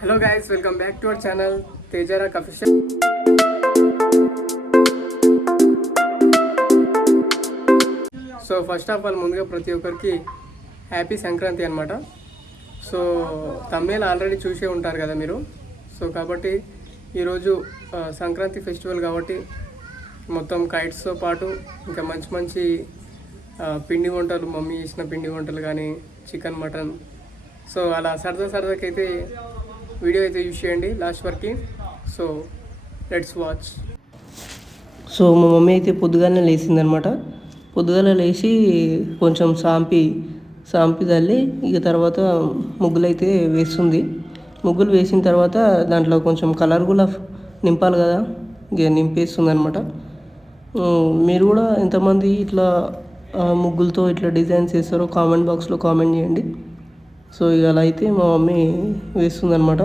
Hello guys welcome back to our channel Tejarock official so first of all ముందుగా ప్రతి ఒక్కరికి happy Sankranti అనమాట so తమిళ already చూసే ఉంటారు కదా మీరు. సో కాబట్టి ఈరోజు సంక్రాంతి ఫెస్టివల్ కాబట్టి మొత్తం కైట్స్తో పాటు ఇంకా మంచి మంచి పిండి వంటలు మమ్మీ చేసిన పిండి వంటలు కానీ చికెన్ మటన్. సో అలా సరదా సరదాకైతే వీడియో అయితే యూజ్ చేయండి లాస్ట్ వరకు. సో లెట్స్ వాచ్ సో మా మమ్మీ అయితే పొద్దుగానే లేచిందనమాట. పొద్దుగాల లేచి కొంచెం సాంపి సాంపి తల్లి ఇక తర్వాత ముగ్గులు అయితే వేస్తుంది. ముగ్గులు వేసిన తర్వాత దాంట్లో కొంచెం కలర్ కూడా నింపాలి కదా ఇక నింపేస్తుంది అనమాట మీరు కూడా ఎంతమంది ఇట్లా ముగ్గులతో ఇట్లా డిజైన్స్ వేస్తారో కామెంట్ బాక్స్లో కామెంట్ చేయండి. సో ఇక అలా అయితే మా మమ్మీ వేస్తుంది అనమాట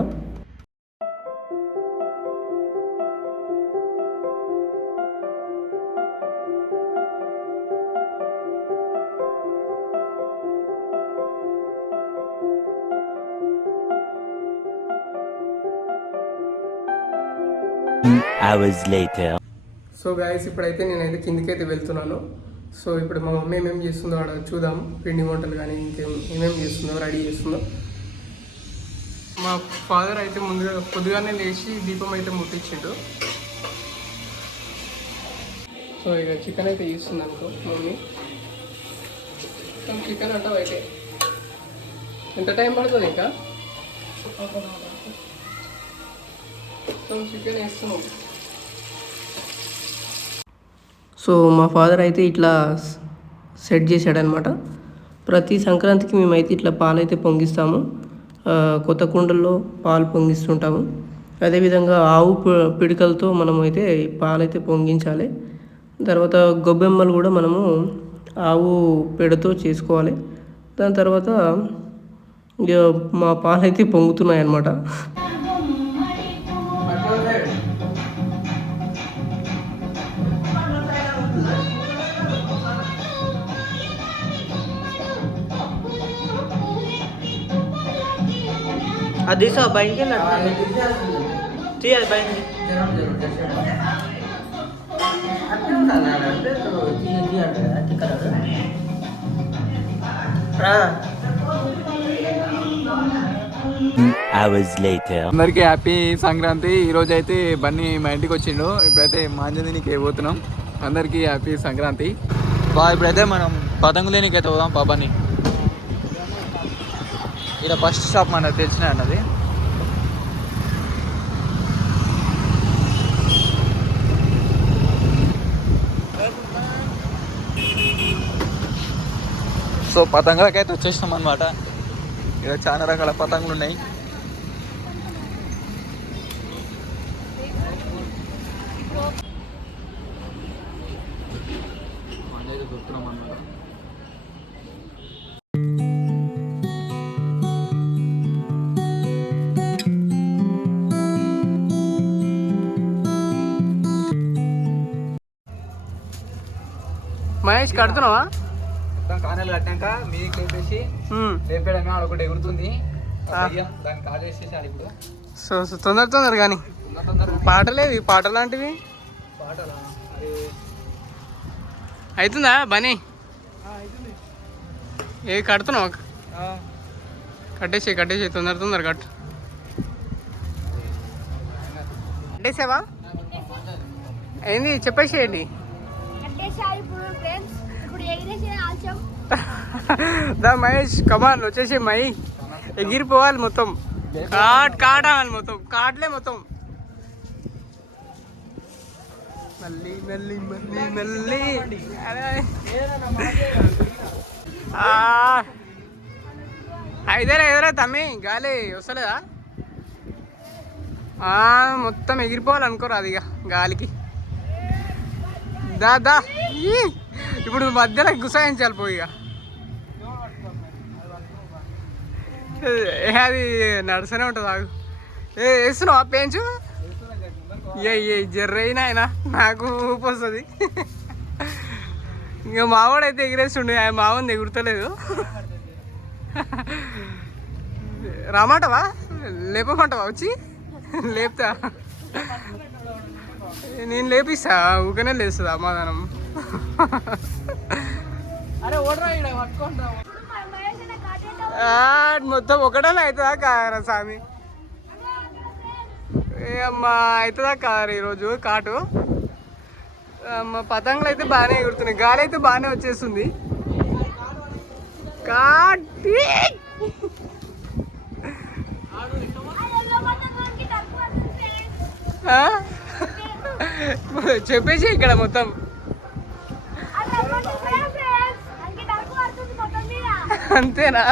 hours later. సో గాయస్ ఇప్పుడైతే నేనైతే కిందికైతే వెళ్తున్నాను సో ఇప్పుడు మా మమ్మీ ఏమేమి చేస్తుందో ఆడ చూద్దాం. పిండి వంటలు కానీ ఇంకేం ఏమేమి చేస్తుందో రెడీ చేస్తుందో. మా ఫాదర్ అయితే ముందుగా పొద్దుగానే లేచి దీపం అయితే ముట్టించిండు. సో ఇక చికెన్ అయితే చేస్తుంది అనుకో మమ్మీ. చికెన్ అంటావు అయితే? ఎంత టైం పడుతుంది ఇంకా? చికెన్ వేస్తున్నాం. సో మా ఫాదర్ అయితే ఇట్లా సెట్ చేశాడనమాట ప్రతి సంక్రాంతికి మేమైతే ఇట్లా పాలైతే పొంగిస్తాము. కొత్త కుండల్లో పాలు పొంగిస్తుంటాము. అదేవిధంగా ఆవు పిడికలతో మనము అయితే పాలైతే పొంగించాలి. తర్వాత గొబ్బెమ్మలు కూడా మనము ఆవు పెడతో చేసుకోవాలి. దాని తర్వాత ఇక మా పాలైతే పొంగుతున్నాయి అన్నమాట అది తీసా బయటికి. తీయాలి. అందరికీ హ్యాపీ సంక్రాంతి. ఈరోజు అయితే బన్నీ మా ఇంటికి వచ్చిండు. ఇప్పుడైతే మాంజనీనికి పోతున్నాం. అందరికీ హ్యాపీ సంక్రాంతి. బా ఇప్పుడైతే మనం పతంగులేనికి అయితే పోదాం పాపాని ఇక్కడ ఫస్ట్ షాప్ మనకు తెలిసిన అన్నది. సో పతంగులకైతే వచ్చేసినాం అనమాట ఇక్కడ చాలా రకాల పతంగులు ఉన్నాయి మహేష్ కడుతున్నావా కానలు కట్టాక మీకు లేపేసి మ్మ్. లేపేయడమే ఆడ ఒకటి ఎగురుతుంది దాన్ని కాజేసేసి ఆడ ఇప్పుడు సో సో తొందర తొందర కానీ పాటలేవి పాట లాంటివి అవుతుందా బనీ ఏ కడుతున్నావు. కట్టేసి కట్టేసి తొందర తొందర కట్టు కట్టేసావా ఏంది చెప్పేసేయండి దా మహేష్ కమాన్ వచ్చేసి మై ఎగిరిపోవాలి మొత్తం. కాట్ కాటాలి మొత్తం. కాట్లే మొత్తం. మళ్ళీ మళ్ళీ మళ్ళీ మళ్ళీ. అరే. ఆ. ఐదేరా ఎదురా తమ్మి గాలి వస్తలేదా? మొత్తం ఎగిరిపోవాలి అనుకోరు అది ఇక గాలికి. దా దా ఈ. ఇప్పుడు మధ్యలో గుసాయించాలి పోయి ఇక. అది నడుస్తూనే ఉంటుంది ఆగు. ఏ వేస్తున్నావా పెంచు? ఏ ఏ జర్రైనా ఆయన. నాకు ఊపు వస్తుంది. ఇంకా మావాడైతే ఎగిరేస్తుండే ఆయన మావని ఎగురుతలేదు. రామాటవా లేపమంటావా? వచ్చి. లేపుతా. నేను లేపిస్తా ఊకనే లేస్తుంది అమ్మాదానం అరే ఓడరా ఇక్కడ పట్టుకుంటా మొత్తం ఒకటే అవుతుందా కారా స్వామి ఏ అమ్మా అవుతుందా కారు ఈరోజు కాటు? అమ్మ పతంగులు అయితే బాగానే ఎగురుతున్నాయి. గాలి అయితే బాగానే వచ్చేస్తుంది. కాటి! ఆ? చెప్పేసి ఇక్కడ మొత్తం. అంతేనా?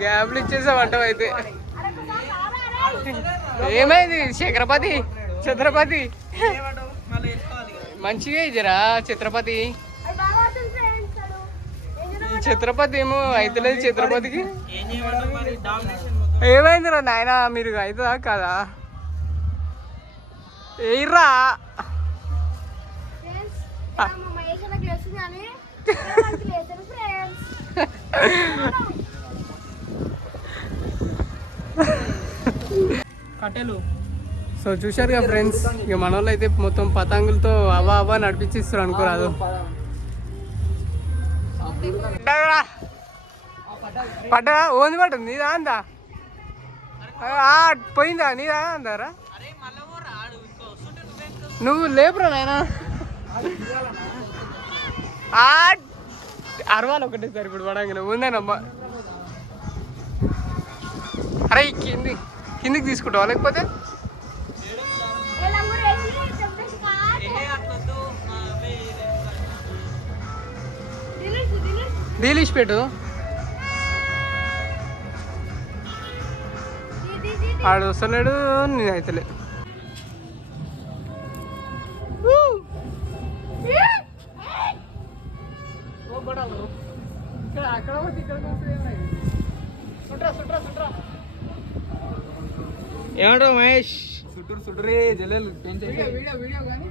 గ్యాప్లు ఇచ్చేసామంట అయితే. ఏమైంది శేఖరపతి ఛత్రపతి? మంచిగా ఇచ్చరా ఛత్రపతి? ఈ ఛత్రపతి ఏమో అయితలేదు ఛత్రపతికి. ఏమైందిరా నాయన మీరు అవుతుందా కాదా? ఫ్రెండ్స్ కట్టెలు. సో చూశారు కదా ఫ్రెండ్స్ ఇక మన వాళ్ళు అయితే మొత్తం పతంగులతో అవా అవా నడిపించిస్తారు అనుకోరాదు? పడ్డదా? ఓంది పట్టు నీదా అందా? ఆ, పోయిందా? నీదా అందారా? నువ్వు లేపురా నాయన. ఆ, అరవాలి ఒకటేసారి ఇప్పుడు పడంగా ఉందేనమ్మా అరే కింది కిందికి తీసుకుంటావా లేకపోతే? డీలిష్ పెట్టు. ఆడు వస్తున్నాడు నేను చుట్టూరే జల్లెలు పెంచేసి వీడియో వీడియో కానీ.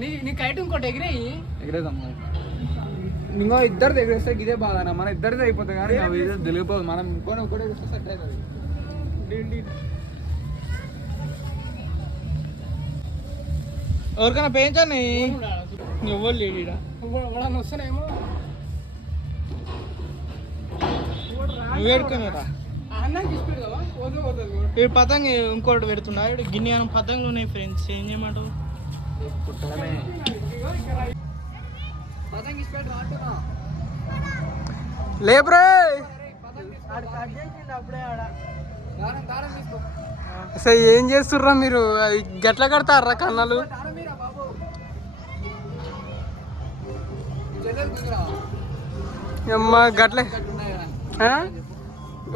నీ నీ కైట్ ఇంకోటి ఎగిరేయి. ఎగరేదాం ఇంకో ఇద్దరు ఎగరేస్తే ఇదే బాధ మన ఇద్దరిది అయిపోతుంది కానీ అవి ఏదో తెలియపోదు మనం ఇంకోటి ఒకటి ఎగరేస్తే సెట్ అవుతుంది ఎవరికైనా పెంచండి ఎవరు లేడు ఈడ. వాడని వస్తున్నాయేమో నువ్వు ఏడుకున్నారా వీడు పతంగ ఇంకోటి పెడుతున్నా వీడు గిన్నె అన్న పతంగులు ఉన్నాయి ఫ్రెండ్స్ ఏం చేయమంటావు? లేబ్రే అసలు ఏం చేస్తుర్రా మీరు? అది గట్ల కడతారా కన్నాలు? అమ్మా గట్లే.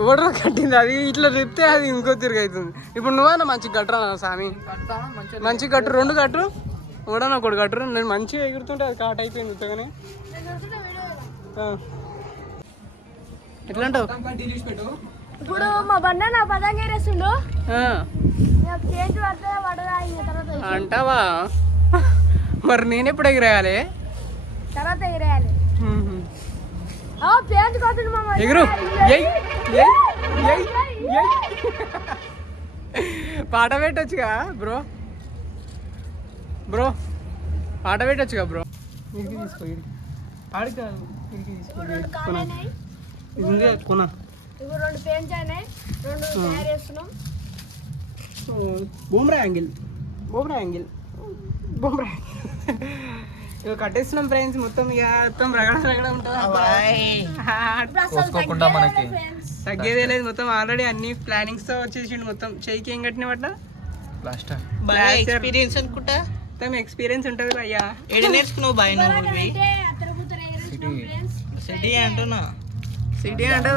ఎవడరా కట్టింది. అది ఇట్లా చెప్తే అది ఇంకో తిరిగి అవుతుంది. ఇప్పుడు నువ్వన్నా మంచి గట్టరా స్వామి మంచి గట్టు రెండు గట్టు ఓడన్నా ఒకటి గట్టు నేను మంచిగా ఎగురుతుంటే అది కాట్ అయిపోయింది ఉత్తగానే. ఎట్లా అంటావు ఇప్పుడు మా బండ నా పదంగా తర్వాత. అంటావా? మరి నేను ఎప్పుడు ఎగిరేయాలి? తర్వాత ఎగిరేయాలి మ్మ్. ఆ పేంజ్ కొట్టిండు మా మనిషి. ఎగురు. పాట పెట్టొచ్చుగా బ్రో? బ్రో పాట పెట్టొచ్చుగా బ్రో? ఇడికి తీసుకో ఇడికి ఆడికి కాదు ఇడికి తీసుకో రెండు ఇది కొన. రెండు పేంజ్ అయినాయి. రెండు తయారు చేస్తున్నాం. బూమ్రా యాంగిల్. బూమ్రా యాంగిల్. బూమ్రా ఇక కట్టేస్తున్నాం ఫ్రెండ్స్ మొత్తం ఇక మొత్తం రగడ రగడ ఉంటుంది తగ్గేదే మనకి. లేదు friends. తగ్గేదే లేదు మొత్తం ఆల్రెడీ అన్ని ప్లానింగ్స్తో వచ్చేసిండు మొత్తం. చెయ్యికి ఏం కట్టిన పట్ల ఎక్స్పీరియన్స్ అనుకుంటా? మొత్తం ఎక్స్పీరియన్స్ ఉంటుంది అయ్యా ఏడు నేర్చుకున్నావు బాయ్ సిటీ అంటున్నా. సిటీ అంటే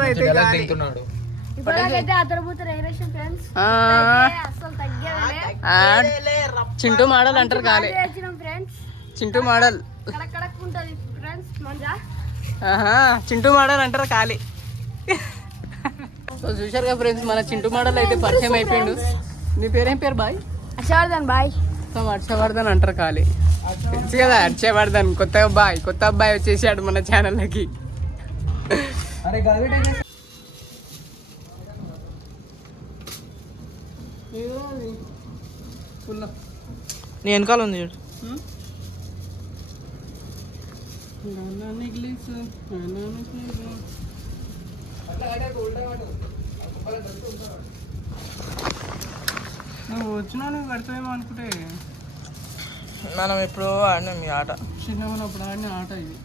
చింటూ మోడల్ అంటారు friends Chintu model. Chintu model అంటారు ఖాళీ. సో చూశారుగా ఫ్రెండ్స్ మన చింటూ మోడల్ అయితే పరిచయం అయిపోయిండు. నీ పేరేం పేరు boy? Harshavardhan boy. So Harshavardhan అంటారు ఖాళీ. తెలుసు కదా హర్షవర్ధన్ కొత్త అబ్బాయి కొత్త అబ్బాయి వచ్చేసాడు మన ఛానల్లోకి. నీ వెనకాల ఉంది చూడు. నువ్వు వచ్చినా నువ్వు కడతావేమో అనుకుంటే. మనం ఎప్పుడో ఆడినాం ఈ ఆట. చిన్నగా ఉన్నప్పుడు ఆడిన ఆట ఇది.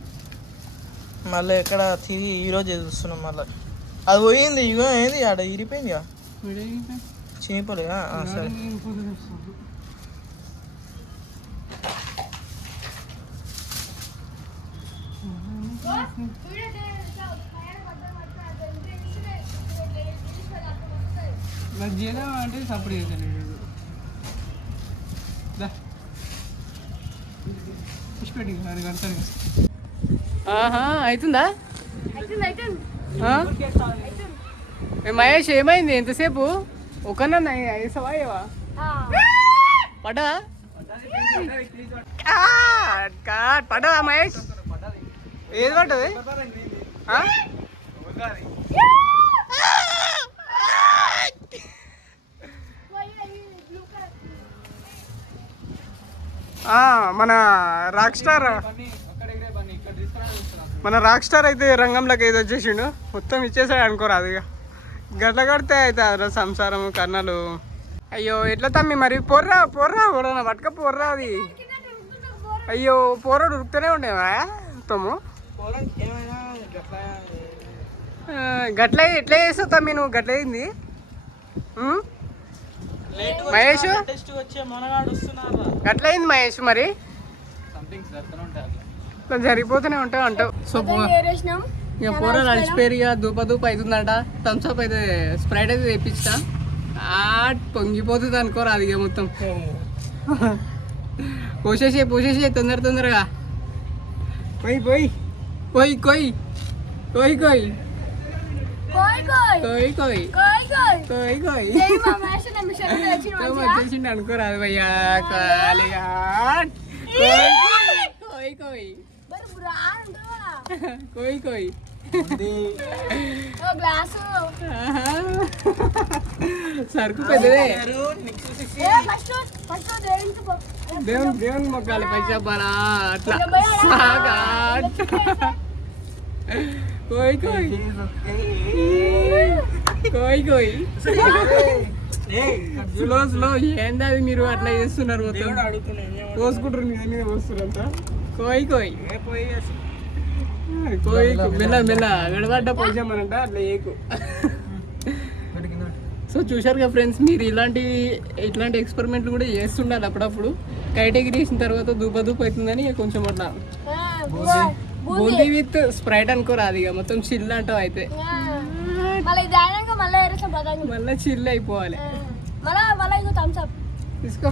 మళ్ళీ ఎక్కడ తిరిగి ఈరోజు చూస్తున్నాం మళ్ళీ. అది పోయింది ఇగో ఏంది ఆడ ఇరిపోయింది చినిపోలేదా? సరే వీడియో పైన పడ్డం పడుతుంది వస్తుంది నాకు చేయడం అంటే సపోర్ట్ చేశాను ఆహా అవుతుందా మహేష్ ఏమైంది? ఎంతసేపు? ఒకన్నా వేసావా ఏవా పడా పడా మహేష్? ఏది పడ్డది? మన రాక్ స్టార్ మన రాక్ స్టార్ అయితే రంగంలోకి ఏదో వచ్చేసిండు. మొత్తం ఇచ్చేసాడు అనుకోరాదు ఇక. గట్ల కడితే అవుతుంది సంసారం కన్నలు అయ్యో ఎట్లా తమ్మి మరి? పొర్రా పొర్రా పోరా పట్టుక పొర్రా అది. అయ్యో పోరాడు ఉరుకుతూనే ఉండేవా తమ్ము. గట్ల ఎట్లా చేస్తావు తమ్మి నువ్వు? గట్ల అయింది ఉం? మహేష్? వచ్చే మనగాడు వస్తున్నారా గట్ల అయింది మహేష్ మరి? జరిగిపోతూనే ఉంటావు అంటావు. సో ఇక పోరాలు అడిచిపోయారు ఇక. దూప దూప అవుతుందంట థమ్స్ అప్ అయితే స్ప్రైట్ అయితే తెప్పించా ఆ పొంగిపోతుంది అనుకోరా అది ఇక మొత్తం. పోసేసే పోసేసే తొందర తొందరగా. పోయి పోయి. పోయి కొయ్ కొయ్ కొయ్ కోయ్ కోయ్ కొయ్ కొయ్ వచ్చేసిండు అనుకోరా అది భయ్యా కాలిగా కొయ్ కొయ్ కొయ్ కొయ్. సరుకు పెద్దదే దేవుని దేవుని మొక్కాలి పైసా అట్లా. సాగా. కోయ్ కోయ్. కోయ్ కోయ్. Slow slow. ఏంది అది మీరు అట్లా చేస్తున్నారు మొత్తం? మీద మీద పోస్తున్నారు కోయ్ కోయ్. కోయ్ మెల్ల మెల్ల. గడబడ్డ పోసామనంట అట్లా ఏకు సో చూశారు కదా ఫ్రెండ్స్ మీరు ఇలాంటి ఇట్లాంటి ఎక్స్పెరిమెంట్లు కూడా చేస్తుండాలి అప్పుడప్పుడు. కైట్ ఎగిరేసిన తర్వాత దూప దూప అవుతుందని ఇక కొంచెం అట్లా బూందీ. విత్ స్ప్రైట్ అనుకోరాదు ఇక మొత్తం చిల్ అంటావు అయితే. మళ్ళీ చిల్ అయిపోవాలి. తీసుకో.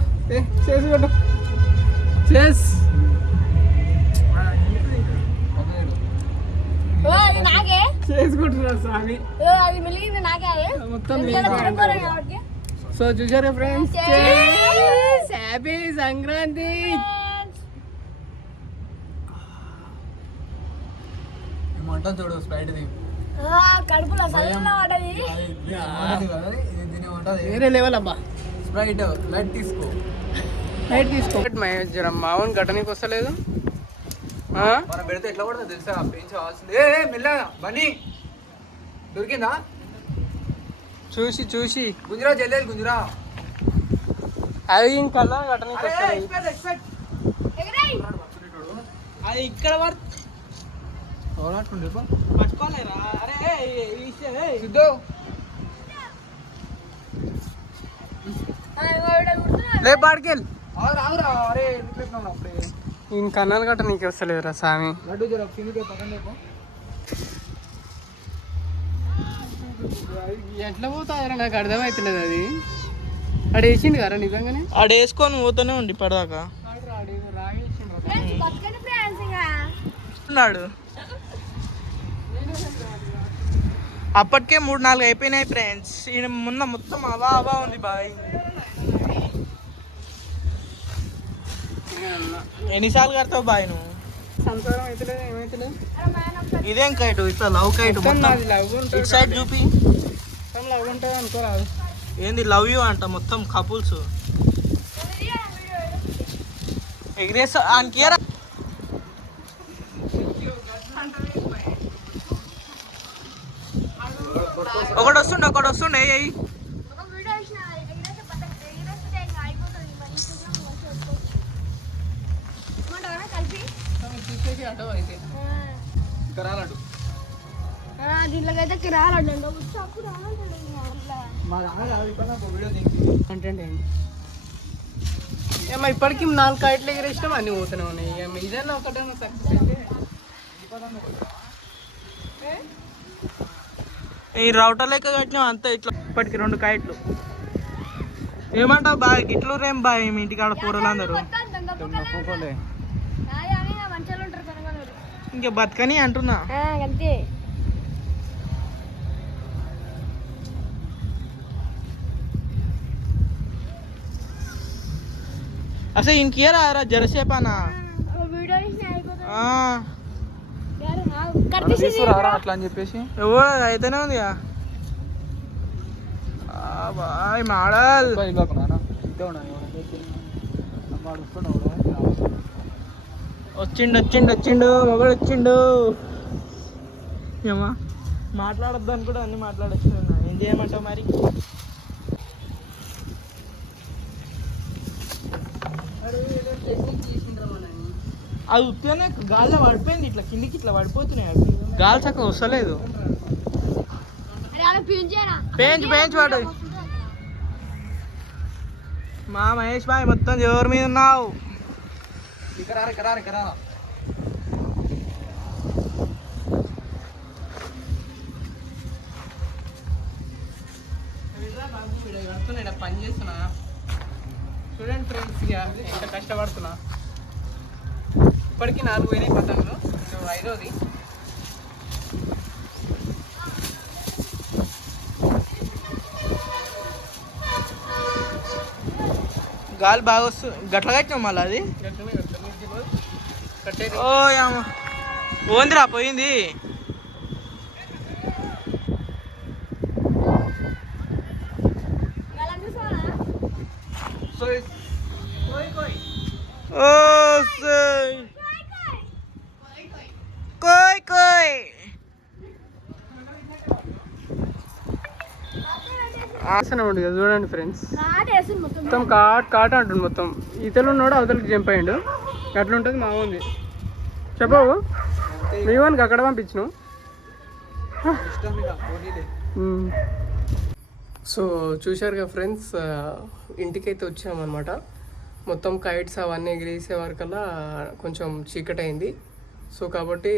చేస్ నాకే చేసుకుంటున్నారు స్వామి. అది మిలిగింది నాకే మొత్తం సో చూసారా ఫ్రెండ్స్. హ్యాపీ సంక్రాంతి! ఏమంటాం చూడు స్ప్రైట్ కడుపులో ఏమంటది వేరే లెవెల్ అబ్బా. స్ప్రైట్ లైట్ తీసుకో. లైట్ తీసుకో. మామూలు గట్టనీకి వస్తలేదు? మనం పెడితే ఎట్లా పడుతుంది తెలుసా పెంచవలసింది ఏ ఏ, మెల్లగా బన్నీ దొరికిందా చూసి చూసి గుంజరా జల్లేదు గుంజరా అది ఇంకల్లా గట్టనీకి వస్తలేదు ఎగరేయ్. అది ఇక్కడ పడుతుంది ఎవరంటుండే పట్టుకోలేరా అరే సిద్ధు ఆ, ఇగో ఈడ కుడుతున్నాడు. లే పాడికెళ్ళి ఆగురా ఆగురా అరే ఎందుకు పెట్టినావు అప్పుడే ఈయన కన్నాలు గట్ట నీకు వస్తలేదురా స్వామి. ఎట్లా పోతాయరా నాకు అర్థమవుతలేదు అది. అక్కడ వేసిండు కదా నిజంగానే? ఆడ వేసుకొని పోతూనే ఉండి ఇప్పటిదాకా. ఉన్నాడు అప్పటికే మూడు నాలుగు అయిపోయినాయి ఫ్రెండ్స్. ఈయన మొన్న మొత్తం అవా అవా ఉంది బాయ్. ఎన్నిసార్లు కడతావు బాయ్ నువ్వు? సంసారం man, ఒకసారి ఇదేం కైటు ఇట్లా లవ్ కైటు ఇటు సైడ్ చూపి. లవ్ ఉంటుంది అనుకోరాదు. ఏంది లవ్ యూ అంట మొత్తం కపుల్స్ ఎగిరేస్తా ఆయనకి ఒకటి వస్తుండే ఒకటి వస్తుండే అయితే కిరాలండి అప్పుడు రాలంటాడు కంటెంట్ ఏమో ఇప్పటికి నాలుగు కైట్లు ఎగిరేసినాం అన్ని పోతూనే ఉన్నాయి. ఏమో ఇదన్నా ఒకటేమో సక్సెస్? అయితే ఈ రౌటర్ లెక్క కట్టినాం అంతే ఇట్లా. ఇప్పటికి రెండు కైట్లు ఏమంటావు బాయ్? గిట్లు రేం బాయ్ మీ ఇంటికాడ ఉంటారు కొనగలరు ఇంకా బతకని అంటున్నా. అంతే. అసలు ఇంకే రారా జరసేపానా అట్లా అని చెప్పేసి? ఎవరు? అయితేనే ఉంది మాడల్. వచ్చిండు వచ్చిండు వచ్చిండు ఒకడు వచ్చిండు. ఏమా? మాట్లాడొద్దు అని కూడా అన్ని మాట్లాడచ్చు ఏం చేయమంటావు మరి? అది ఉత్తనే గాల్లో పడిపోయింది ఇట్లా కిందికి ఇట్లా పడిపోతున్నాయి గాలి చక్కగా వస్తలేదు. పెంచు పెంచు వాడు. మా మహేష్ బాయ్ మొత్తం జోరు మీద ఉన్నావు. కడుతున్నా పని చేస్తున్నా. చూడండి ఫ్రెండ్స్ ఇక ఎంత కష్టపడుతున్నా. ఇప్పటికి నాలుగు పతంగులు. ఇది ఐదోది. గాలి బాగా వస్తుంది గట్ల కట్టినాం మళ్ళీ అది? గట్లనే కడతాను. ఇది ఇదిగో కట్టేది ఓ యామ ఓందిరా పోయింది. ఓ సై కోయ్ కోయ్ ఆసన ఉండు కదా చూడండి ఫ్రెండ్స్ మొత్తం. కాట్ కాట అంటుంది మొత్తం. ఈతలు ఉన్నాడు అవతలకి జంప్ అయ్యిండు. అట్లా ఉంటుంది మా ఉంది చెప్పవు? మీ వానికి అక్కడ పంపించను. సో చూశారుగా ఫ్రెండ్స్ ఇంటికైతే వచ్చామన్నమాట. మొత్తం కైట్స్ అవన్నీ ఎగిరేసే వరకల్లా కొంచెం చీకటి అయింది సో కాబట్టి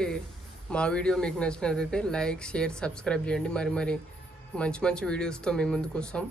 మా వీడియో మీకు నచ్చినట్లయితే లైక్ షేర్ సబ్స్క్రైబ్ చేయండి. మరి మరి మంచి మంచి వీడియోస్తో మేము ముందుకు వస్తాం.